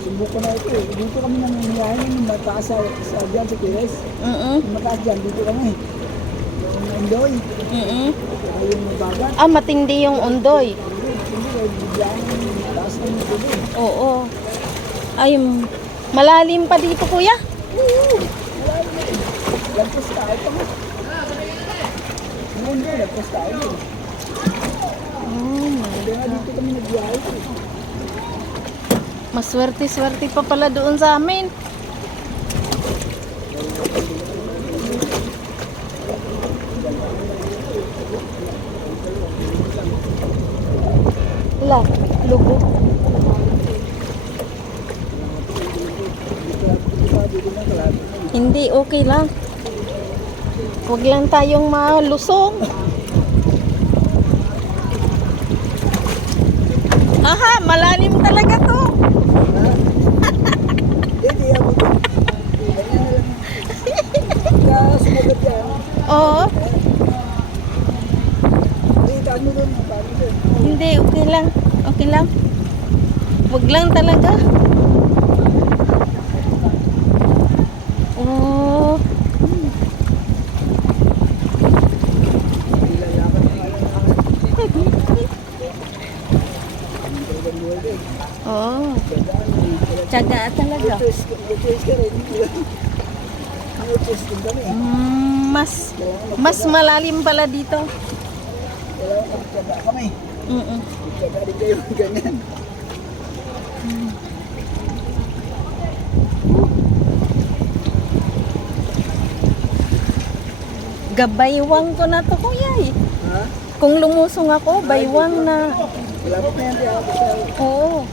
Subukan na ito eh. Dito kami nang nangyayari ng mataas sa, sa dyan sa Pires. Mm-mm. Yung mataas dyan, dito kami. Yung Endoy, Mm-mm. saka yung mabagat. Ah, matindi yung undoy. Hindi, hindi kayo bigyan ng taas ng tubig. Oo. Ay, malalim pa dito, kuya. Oo, eh. Lagpas tayo. Yung Endoy, lagpas tayo. Oh, my. Eh. Maswerte-swerte pa pala doon sa amin. La, lugo. Hindi, okay lang. Huwag lang tayong malusong. Aha, malalim talaga to. Hindi, ako sumagot yan. Oo. Hindi, okay lang. Okay lang. Wag lang talaga. Oh, Nilalaman ng alam ng oh. Tsaga talaga. Test test ka rin. Ano test din kami. Mm, mas mas malalim pala dito. Din kayo ganyan. Gabaywang ko na to, kuya eh. Kung lumusong ako, baywang na. Wala pa pa yan. Kaya basta Oo.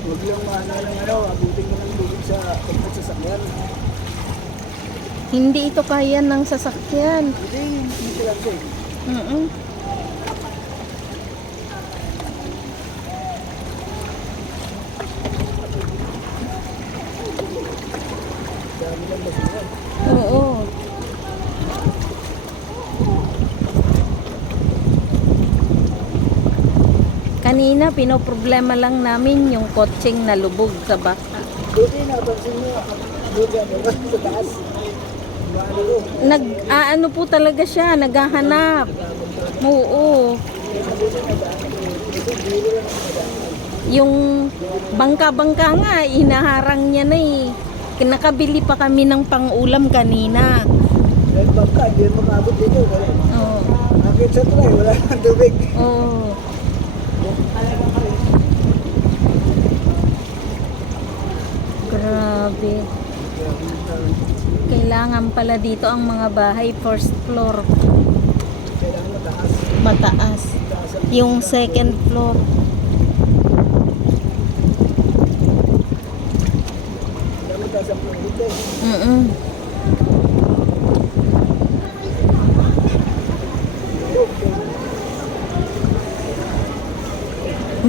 huwag lang maano ng ano. Abutin mo ng tubig sa pagkat sa sakyan. Hindi ito kaya ng sasakyan. Hindi, hindi lang siya. eh. Mm-mm. Dami lang basura. Oo. Kanina, pinoproblema lang namin yung kotseng nalubog sa baka. Ano. Nag, aano po talaga siya, naghahanap. Oo. Yung bangka-bangka nga, inaharang niya na eh. Nakabili pa kami ng pangulam kanina. Bangka, hindi makabot dito. Oo. Akit sa tulay, wala nang tubig. Oo. Grabe. Kailangan pala dito ang mga bahay first floor. Mataas. Yung second floor. eh. Mm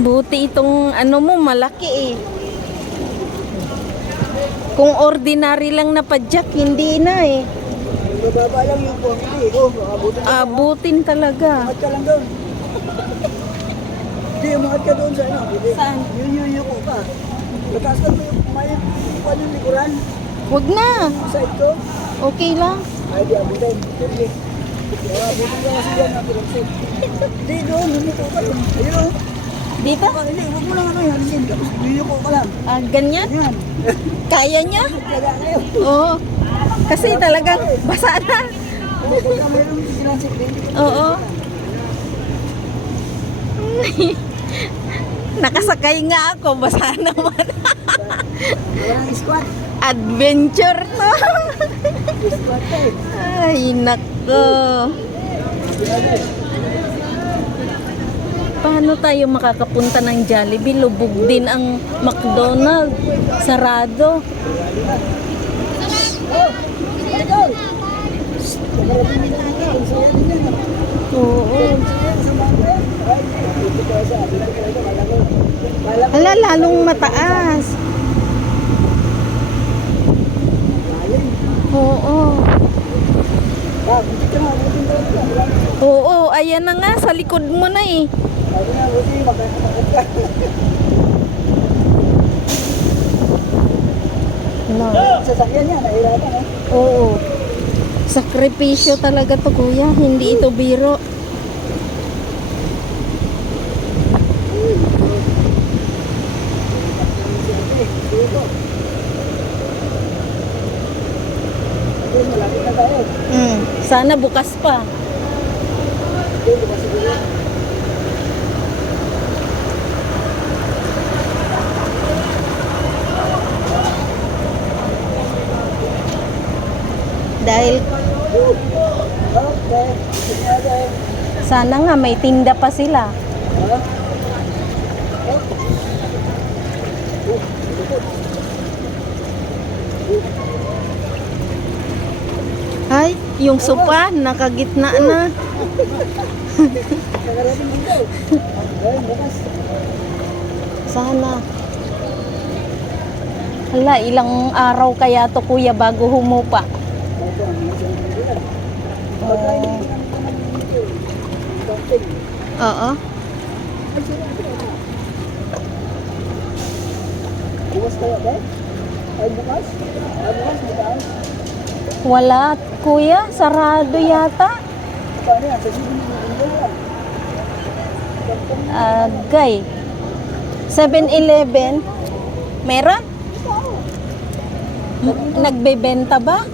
Buti itong ano mo malaki eh. Kung ordinary lang na padjak, hindi na eh. Mababa lang yung quantity ko. Abutin ka. Abutin talaga. Umat ka lang doon. Hindi, umat ka doon sa ano. Hindi. Saan? Yung yuyuko ka. Mataas ka mo yung may kuwan yung likuran. Wag na. Side ko. Okay lang. Ay, di abutin. Hindi. Abutin ka kasi yan. Hindi doon, yuyuko ka doon. Ayun o. Dito? Ah, Hindi, huwag mo lang ano yan. Tapos yuyuko ka lang. Ah, ganyan? Yan. Kaya niya? Kaya kayo. Oo. Kasi talagang basa na. Oo. Nakasakay nga ako, basa naman. Adventure to. Eh. Ay, nako. Paano tayo makakapunta ng Jollibee? Lubog din ang McDonald's. Sarado. Oo. Hala, lalong mataas. Oo. Oo, ayan na nga, sa likod mo na eh. Sabi nga, buti, magkakatakot ka. No. Sasakyan niya, nahirapan eh. Oo. Sakripisyo talaga to kuya, hindi ito biro. Na. Mm. Sana bukas pa. Siguro? Dahil Okay. Sige na tayo. Sana nga may tinda pa sila. Ay, yung sopa, nakagitna na. Sana. Hala, ilang araw kaya to kuya bago humupa. Opo, ang mga sinabi nila. Pagkain din namin ito ng dito. Camping. Oo. Bukas kaya ba? Ay, bukas? Ay. Wala, kuya, sarado yata. Agay. 7-Eleven. Meron? Nagbebenta ba?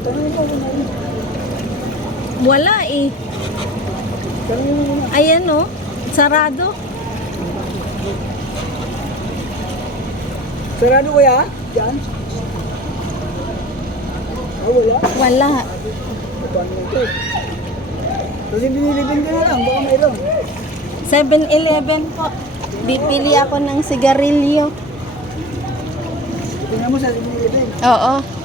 Wala eh. Ayan oh. Sarado. Sarado kuya? Diyan? Ah, wala. Wala. Paano ito? Kasi binilibin ko na lang, baka mayroon. 7-Eleven po. Bipili ako ng sigarilyo. Tingnan mo sa binilibin. Oo.